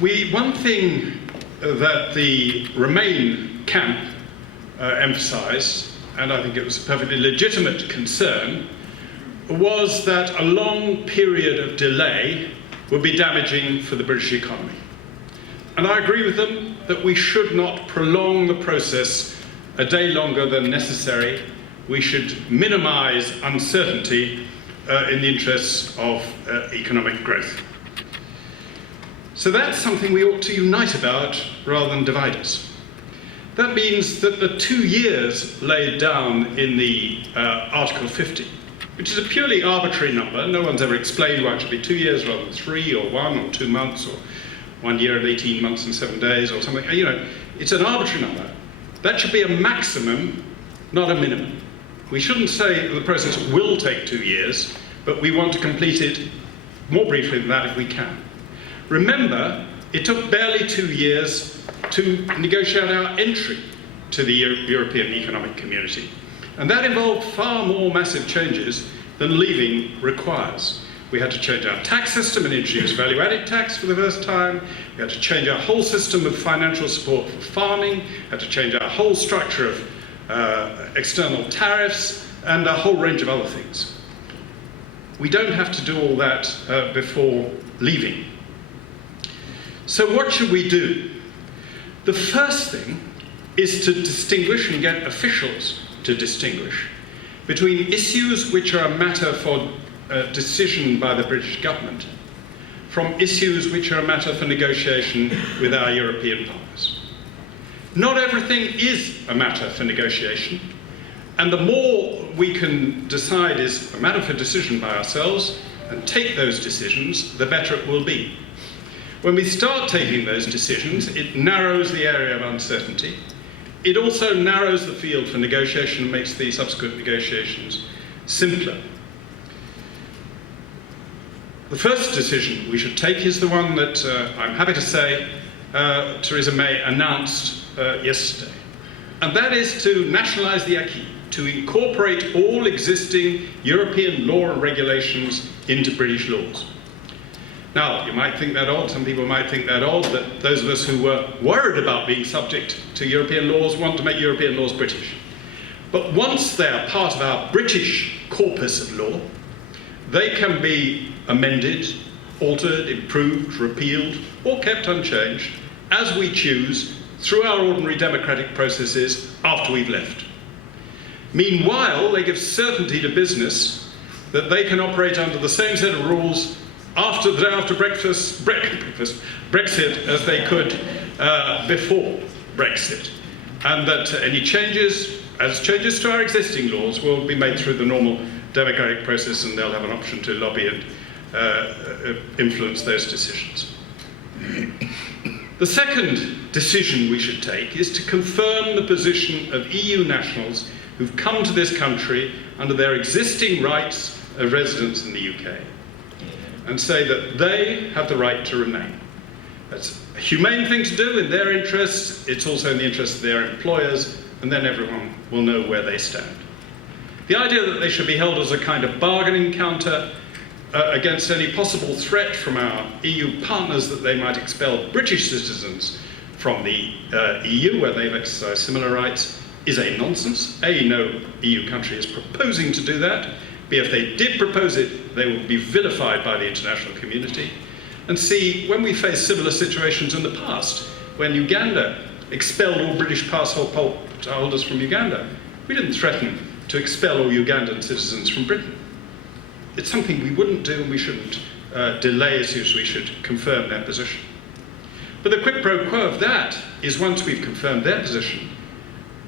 One thing that the Remain camp emphasised, and I think it was a perfectly legitimate concern, was that a long period of delay would be damaging for the British economy. And I agree with them that we should not prolong the process a day longer than necessary. We should minimise uncertainty in the interests of economic growth. So that's something we ought to unite about rather than divide us. That means that the 2 years laid down in the Article 50, which is a purely arbitrary number, no one's ever explained why it should be 2 years rather than 3 or 1 or 2 months or 1 year and 18 months and 7 days or something, you know, it's an arbitrary number. That should be a maximum, not a minimum. We shouldn't say the process will take 2 years, but we want to complete it more briefly than that if we can. Remember, it took barely 2 years to negotiate our entry to the European Economic Community. And that involved far more massive changes than leaving requires. We had to change our tax system and introduce value-added tax for the first time. We had to change our whole system of financial support for farming, had to change our whole structure of external tariffs, and a whole range of other things. We don't have to do all that before leaving. So what should we do? The first thing is to distinguish and get officials to distinguish between issues which are a matter for decision by the British government from issues which are a matter for negotiation with our European partners. Not everything is a matter for negotiation, and the more we can decide is a matter for decision by ourselves and take those decisions, the better it will be. When we start taking those decisions, it narrows the area of uncertainty. It also narrows the field for negotiation and makes the subsequent negotiations simpler. The first decision we should take is the one that I'm happy to say Theresa May announced yesterday. And that is to nationalise the acquis, to incorporate all existing European law and regulations into British laws. Now, you might think that odd, some people might think that odd, that those of us who were worried about being subject to European laws want to make European laws British. But once they're part of our British corpus of law, they can be amended, altered, improved, repealed, or kept unchanged, as we choose, through our ordinary democratic processes after we've left. Meanwhile, they give certainty to business that they can operate under the same set of rules after the day after Brexit as they could before Brexit, and that any changes, as changes to our existing laws, will be made through the normal democratic process, and they'll have an option to lobby and influence those decisions. The second decision we should take is to confirm the position of EU nationals who've come to this country under their existing rights of residence in the UK, and say that they have the right to remain. That's a humane thing to do in their interests. It's also in the interests of their employers, and then everyone will know where they stand. The idea that they should be held as a kind of bargaining counter against any possible threat from our EU partners that they might expel British citizens from the EU, where they've exercised similar rights, is a nonsense. No EU country is proposing to do that. B, if they did propose it, they would be vilified by the international community. And C, when we faced similar situations in the past, when Uganda expelled all British passport holders from Uganda, we didn't threaten to expel all Ugandan citizens from Britain. It's something we wouldn't do, and we shouldn't delay issues. We should confirm their position. But the quid pro quo of that is, once we've confirmed their position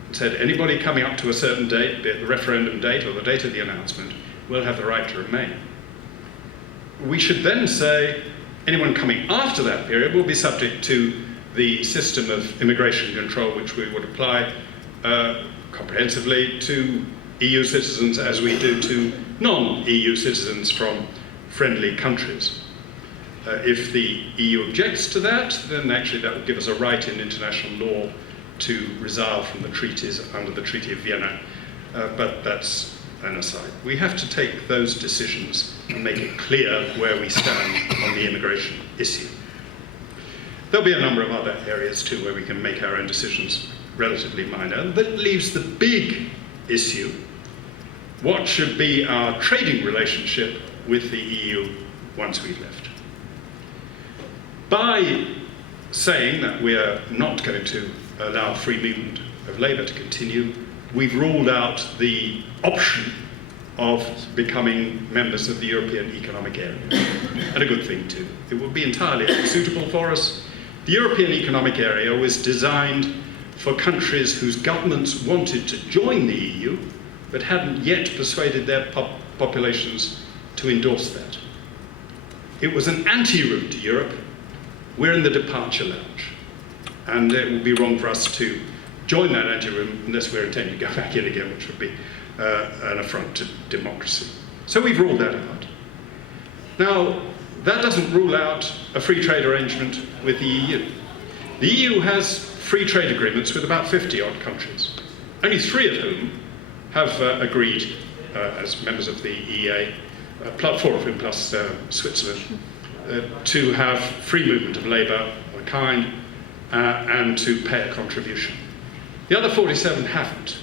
and said anybody coming up to a certain date, be it the referendum date or the date of the announcement, will have the right to remain. We should then say anyone coming after that period will be subject to the system of immigration control which we would apply comprehensively to EU citizens as we do to non-EU citizens from friendly countries. If the EU objects to that, then actually that would give us a right in international law to resile from the treaties under the Treaty of Vienna, but that's an aside. We have to take those decisions and make it clear where we stand on the immigration issue. There'll be a number of other areas too where we can make our own decisions relatively minor. That leaves the big issue: what should be our trading relationship with the EU once we've left? By saying that we are not going to allow free movement of labour to continue, we've ruled out the option of becoming members of the European Economic Area. And a good thing too. It would be entirely unsuitable for us. The European Economic Area was designed for countries whose governments wanted to join the EU but hadn't yet persuaded their populations to endorse that. It was an anti-route to Europe. We're in the departure lounge. And it would be wrong for us to join that anti-room unless we're intending to go back in again, which would be an affront to democracy. So we've ruled that out. Now, that doesn't rule out a free trade arrangement with the EU. The EU has free trade agreements with about 50-odd countries, only 3 of whom have agreed as members of the EEA, 4 of whom plus Switzerland, to have free movement of labour of a kind and to pay a contribution. The other 47 haven't,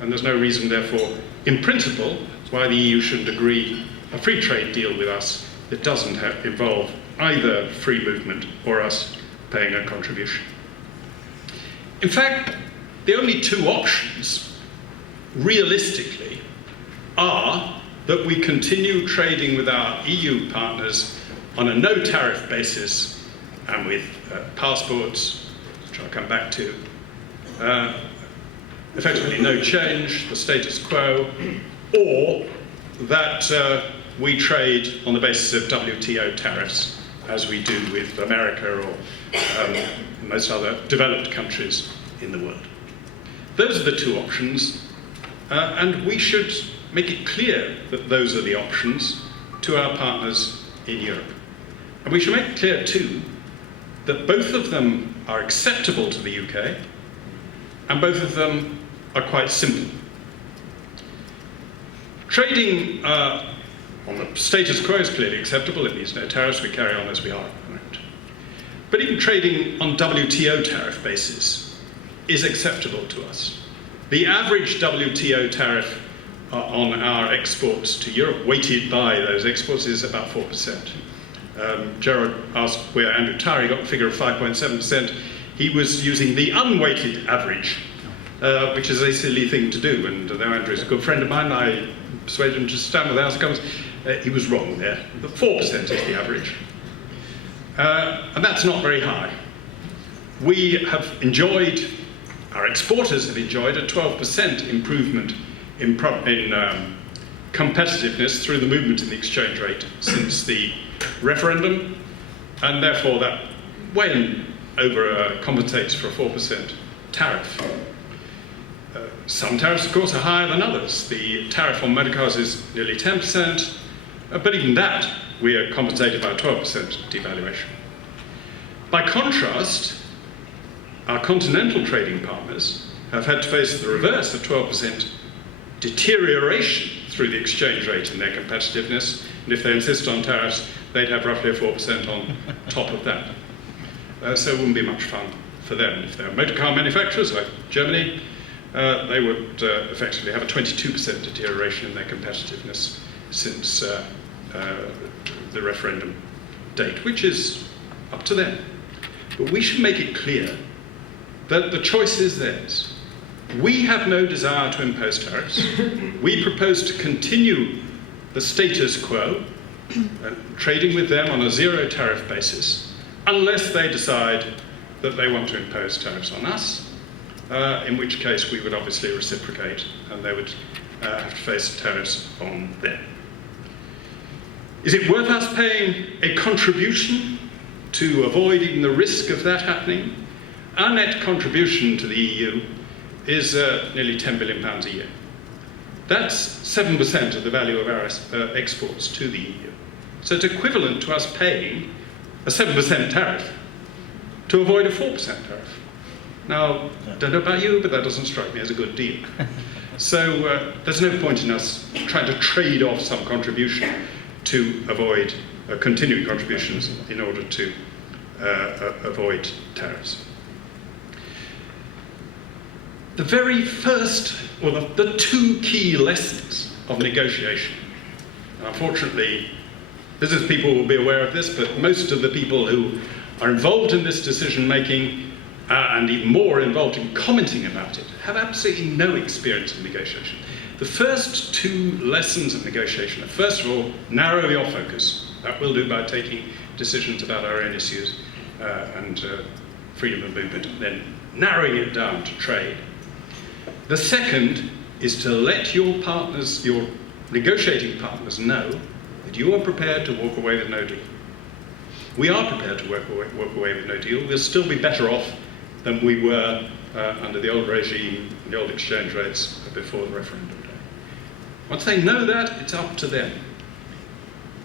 and there's no reason, therefore, in principle, why the EU shouldn't agree a free trade deal with us that doesn't involve either free movement or us paying a contribution. In fact, the only 2 options, realistically, are that we continue trading with our EU partners on a no-tariff basis and with passports, which I'll come back to, effectively no change, the status quo, or that we trade on the basis of WTO tariffs, as we do with America or most other developed countries in the world. Those are the 2 options, and we should make it clear that those are the options to our partners in Europe. And we should make it clear, too, that both of them are acceptable to the UK, and both of them are quite simple. Trading on the status quo is clearly acceptable. It means no tariffs. We carry on as we are at the moment. But even trading on WTO tariff basis is acceptable to us. The average WTO tariff on our exports to Europe, weighted by those exports, is about 4%. Gerard asked where Andrew Tyree got the figure of 5.7%. He was using the unweighted average, which is a silly thing to do. And though Andrew is a good friend of mine, I persuaded him to stand with the House of Commons. He was wrong there. The 4% is the average. And that's not very high. We have enjoyed, our exporters have enjoyed a 12% improvement in competitiveness through the movement in the exchange rate since the referendum, and therefore that when compensates for a 4% tariff. Some tariffs, of course, are higher than others. The tariff on motor cars is nearly 10%, but even that we are compensated by a 12% devaluation. By contrast, our continental trading partners have had to face the reverse of 12% deterioration through the exchange rate in their competitiveness, and if they insist on tariffs, they'd have roughly a 4% on top of that. So it wouldn't be much fun for them. If they're motor car manufacturers like Germany, they would effectively have a 22% deterioration in their competitiveness since the referendum date, which is up to them. But we should make it clear that the choice is theirs. We have no desire to impose tariffs. We propose to continue the status quo, trading with them on a zero tariff basis, unless they decide that they want to impose tariffs on us, in which case we would obviously reciprocate and they would have to face tariffs on them. Is it worth us paying a contribution to avoid even the risk of that happening? Our net contribution to the EU is nearly £10 billion a year. That's 7% of the value of our exports to the EU. So it's equivalent to us paying a 7% tariff to avoid a 4% tariff. Now, I don't know about you, but that doesn't strike me as a good deal. So there's no point in us trying to trade off some contribution to avoid continuing contributions in order to avoid tariffs. The very first, or the two key lessons of negotiation, unfortunately, business people will be aware of this, but most of the people who are involved in this decision-making and even more involved in commenting about it have absolutely no experience of negotiation. The first two lessons of negotiation are, first of all, narrow your focus. That we'll do by taking decisions about our own issues and freedom of movement, and then narrowing it down to trade. The second is to let your partners, your negotiating partners, know that you are prepared to walk away with no deal. We are prepared to walk away with no deal. We'll still be better off than we were under the old regime, the old exchange rates before the referendum day. Once they know that, it's up to them.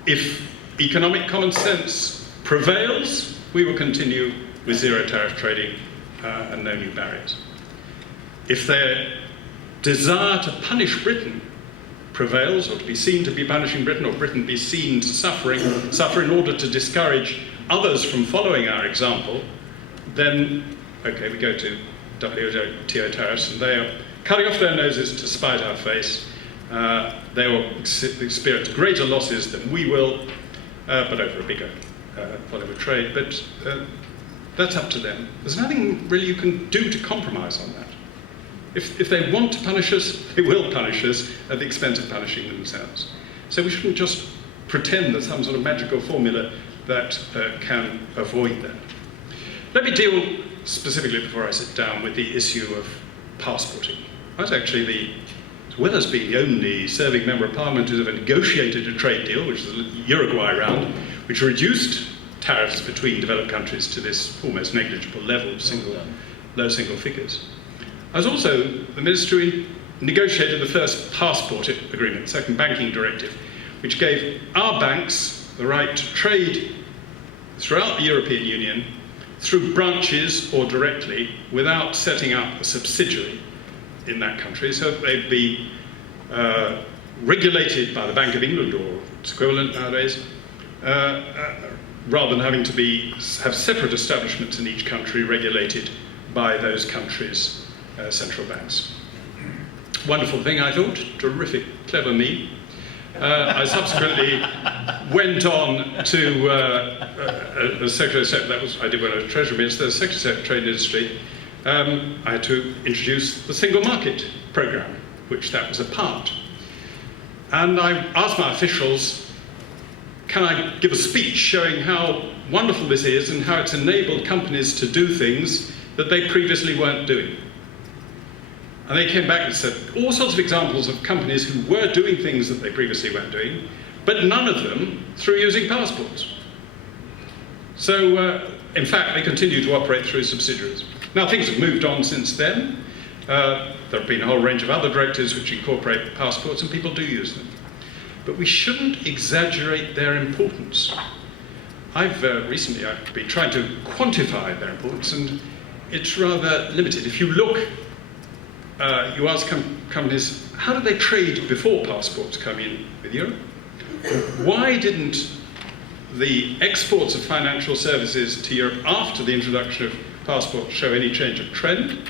If economic common sense prevails, we will continue with zero tariff trading and no new barriers. If their desire to punish Britain prevails, or to be seen to be punishing Britain, or Britain be seen to suffer in order to discourage others from following our example, then, okay, we go to WTO tariffs, and they are cutting off their noses to spite our face. They will experience greater losses than we will, but over a bigger volume of trade. But that's up to them. There's nothing really you can do to compromise on that. If they want to punish us, they will punish us at the expense of punishing themselves. So we shouldn't just pretend there's some sort of magical formula that can avoid that. Let me deal specifically, before I sit down, with the issue of passporting. I was actually as well as being the only serving member of Parliament who's ever negotiated a trade deal, which is the Uruguay round, which reduced tariffs between developed countries to this almost negligible level of low single figures. I was also the minister who negotiated the first passport agreement, the second banking directive, which gave our banks the right to trade throughout the European Union through branches or directly without setting up a subsidiary in that country. So they'd be regulated by the Bank of England or its equivalent nowadays, rather than having to have separate establishments in each country regulated by those countries' central banks. Wonderful thing, I thought. Terrific, clever me. I subsequently went on to, as Secretary of State, I did when I was Treasury Minister, as Secretary of State for Trade and Industry, I had to introduce the Single Market Programme, which that was a part. And I asked my officials, can I give a speech showing how wonderful this is and how it's enabled companies to do things that they previously weren't doing? And they came back and said all sorts of examples of companies who were doing things that they previously weren't doing, but none of them through using passports. So, in fact, they continue to operate through subsidiaries. Now, things have moved on since then. There have been a whole range of other directives which incorporate passports, and people do use them. But we shouldn't exaggerate their importance. I've recently been trying to quantify their importance, and it's rather limited. If you look, you ask companies, how did they trade before passports come in with Europe? Why didn't the exports of financial services to Europe after the introduction of passports show any change of trend?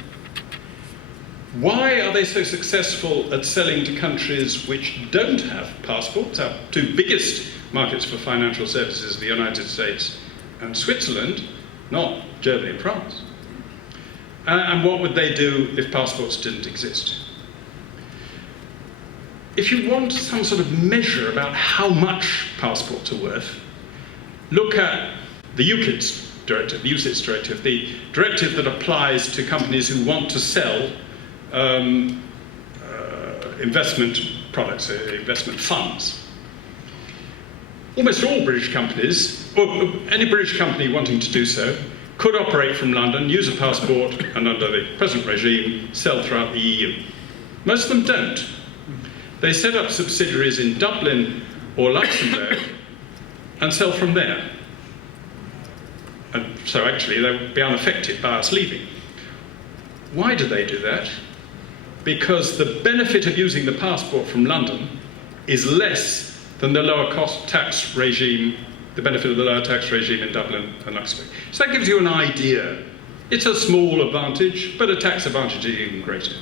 Why are they so successful at selling to countries which don't have passports? Our two biggest markets for financial services are the United States and Switzerland, not Germany and France. And what would they do if passports didn't exist? If you want some sort of measure about how much passports are worth, look at the UCITS directive, the directive that applies to companies who want to sell investment products, investment funds. Almost all British companies, or any British company wanting to do so, could operate from London, use a passport, and under the present regime, sell throughout the EU. Most of them don't. They set up subsidiaries in Dublin or Luxembourg and sell from there. And so actually they would be unaffected by us leaving. Why do they do that? Because the benefit of using the passport from London is less than the lower cost tax regime the benefit of the lower tax regime in Dublin and Luxembourg. So that gives you an idea. It's a small advantage, but a tax advantage is even greater.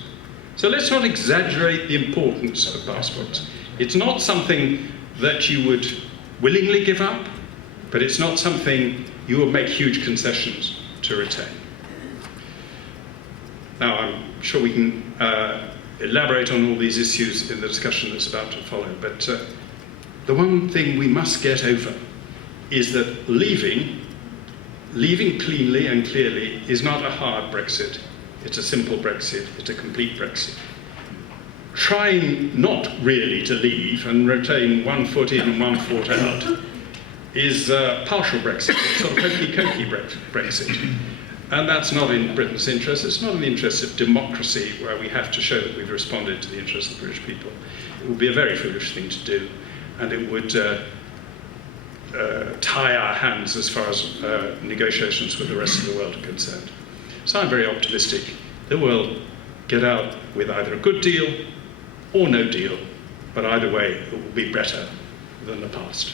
So let's not exaggerate the importance of passports. It's not something that you would willingly give up, but it's not something you will make huge concessions to retain. Now, I'm sure we can elaborate on all these issues in the discussion that's about to follow, but the one thing we must get over is that leaving cleanly and clearly is not a hard Brexit. It's a simple Brexit. It's a complete Brexit. Trying not really to leave and retain 1 foot in and 1 foot out is partial Brexit. It's sort of hokey-cokey Brexit. And that's not in Britain's interest. It's not in the interest of democracy, where we have to show that we've responded to the interests of the British people. It would be a very foolish thing to do, and it would tie our hands as far as negotiations with the rest of the world are concerned. So I'm very optimistic that we'll get out with either a good deal or no deal, but either way, it will be better than the past.